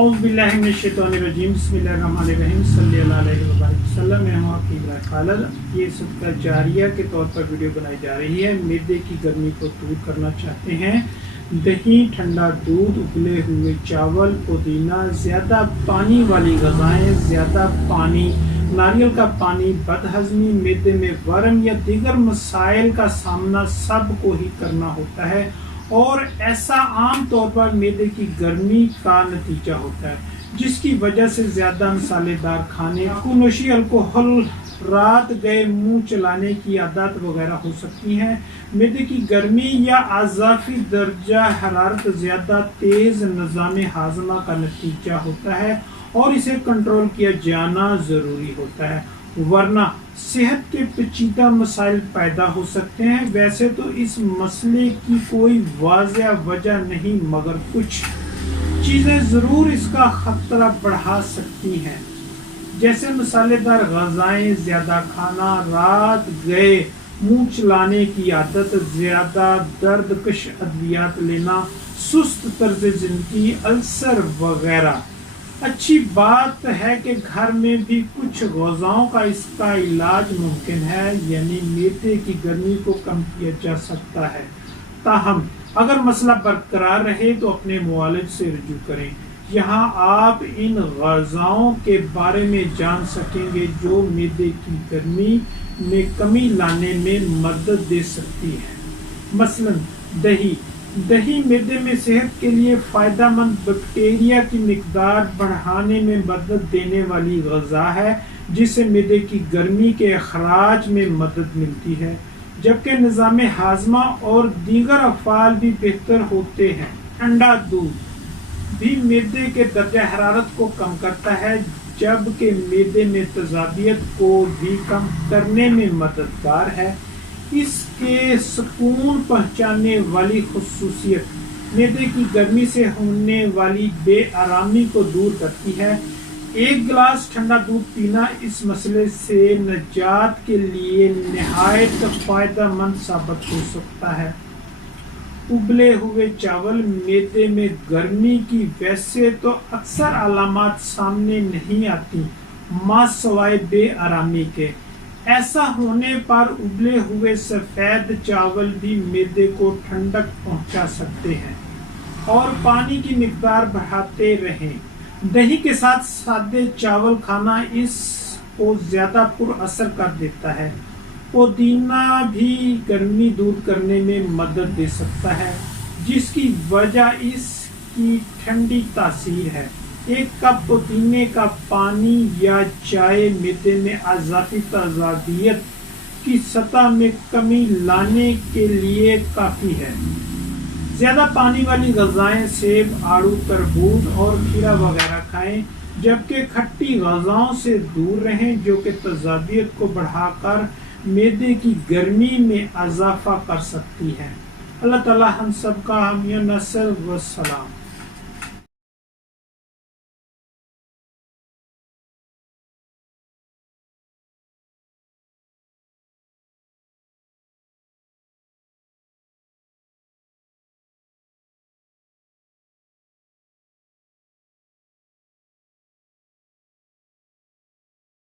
اعوذ باللہ من الشیطان الرجیم بسم اللہ الرحمن الرحیم صلی اللہ علیہ وسلم۔ میں ہوں آپ کی ابراہیم خالد۔ یہ صدقہ جاریہ کے طور پر ویڈیو بنائی جا رہی ہے۔ معدے کی گرمی کو دور کرنا چاہتے ہیں؟ دہی، ٹھنڈا دودھ، ابلے ہوئے چاول، پودینہ، زیادہ پانی والی غذائیں، زیادہ پانی، ناریل کا پانی، بد ہضمی، معدے میں ورم یا دیگر مسائل کا سامنا سب کو ہی کرنا ہوتا ہے، اور ایسا عام طور پر معدے کی گرمی کا نتیجہ ہوتا ہے، جس کی وجہ سے زیادہ مسالے دار کھانے، نوشی، الکوہل، رات گئے منہ چلانے کی عادت وغیرہ ہو سکتی ہیں۔ معدے کی گرمی یا اضافی درجہ حرارت زیادہ تیز نظام ہاضمہ کا نتیجہ ہوتا ہے، اور اسے کنٹرول کیا جانا ضروری ہوتا ہے، ورنہ صحت کے پیچیدہ مسائل پیدا ہو سکتے ہیں۔ ویسے تو اس مسئلے کی کوئی واضح وجہ نہیں، مگر کچھ چیزیں ضرور اس کا خطرہ بڑھا سکتی ہیں، جیسے مسالے دار غذائیں زیادہ کھانا، رات گئے منہ چلانے کی عادت، زیادہ درد کش ادویات لینا، سست طرز زندگی، السر وغیرہ۔ اچھی بات ہے کہ گھر میں بھی کچھ غذاؤں کا اس کا علاج ممکن ہے، یعنی معدے کی گرمی کو کم کیا جا سکتا ہے۔ تاہم اگر مسئلہ برقرار رہے تو اپنے معالج سے رجوع کریں۔ یہاں آپ ان غذاؤں کے بارے میں جان سکیں گے جو معدے کی گرمی میں کمی لانے میں مدد دے سکتی ہے۔ مثلاً دہی معدے میں صحت کے لیے فائدہ مند بیکٹیریا کی مقدار بڑھانے میں مدد دینے والی غذا ہے، جس سے معدے کی گرمی کے اخراج میں مدد ملتی ہے، جبکہ نظام ہاضمہ اور دیگر افعال بھی بہتر ہوتے ہیں۔ ٹھنڈا دودھ بھی معدے کے درجہ حرارت کو کم کرتا ہے، جبکہ معدے میں تیزابیت کو بھی کم کرنے میں مددگار ہے۔ اس کے سکون پہنچانے والی خصوصیت معدے کی گرمی سے ہونے والی بے آرامی کو دور کرتی ہے۔ ایک گلاس ٹھنڈا دودھ پینا اس مسئلے سے نجات کے لیے نہایت فائدہ مند ثابت ہو سکتا ہے۔ ابلے ہوئے چاول معدے میں گرمی کی ویسے تو اکثر علامات سامنے نہیں آتی، ماں سوائے بے آرامی کے۔ ایسا ہونے پر ابلے ہوئے سفید چاول بھی معدے کو ٹھنڈک پہنچا سکتے ہیں، اور پانی کی مقدار بڑھاتے رہیں۔ دہی کے ساتھ سادے چاول کھانا اس کو زیادہ پر اثر کر دیتا ہے۔ پودینہ بھی گرمی دور کرنے میں مدد دے سکتا ہے، جس کی وجہ اس کی ٹھنڈی تاثیر ہے۔ ایک کپ پودینے کا پانی یا چائے معدے میں اضافی تیزابیت کی سطح میں کمی لانے کے لیے کافی ہے۔ زیادہ پانی والی غذائیں سیب، آڑو، تربوز اور کھیرا وغیرہ کھائیں، جبکہ کھٹی غذاؤں سے دور رہیں جو کہ تیزابیت کو بڑھا کر معدے کی گرمی میں اضافہ کر سکتی ہے۔ اللہ تعالی ہم سب کا حامی و ناصر، والسلام۔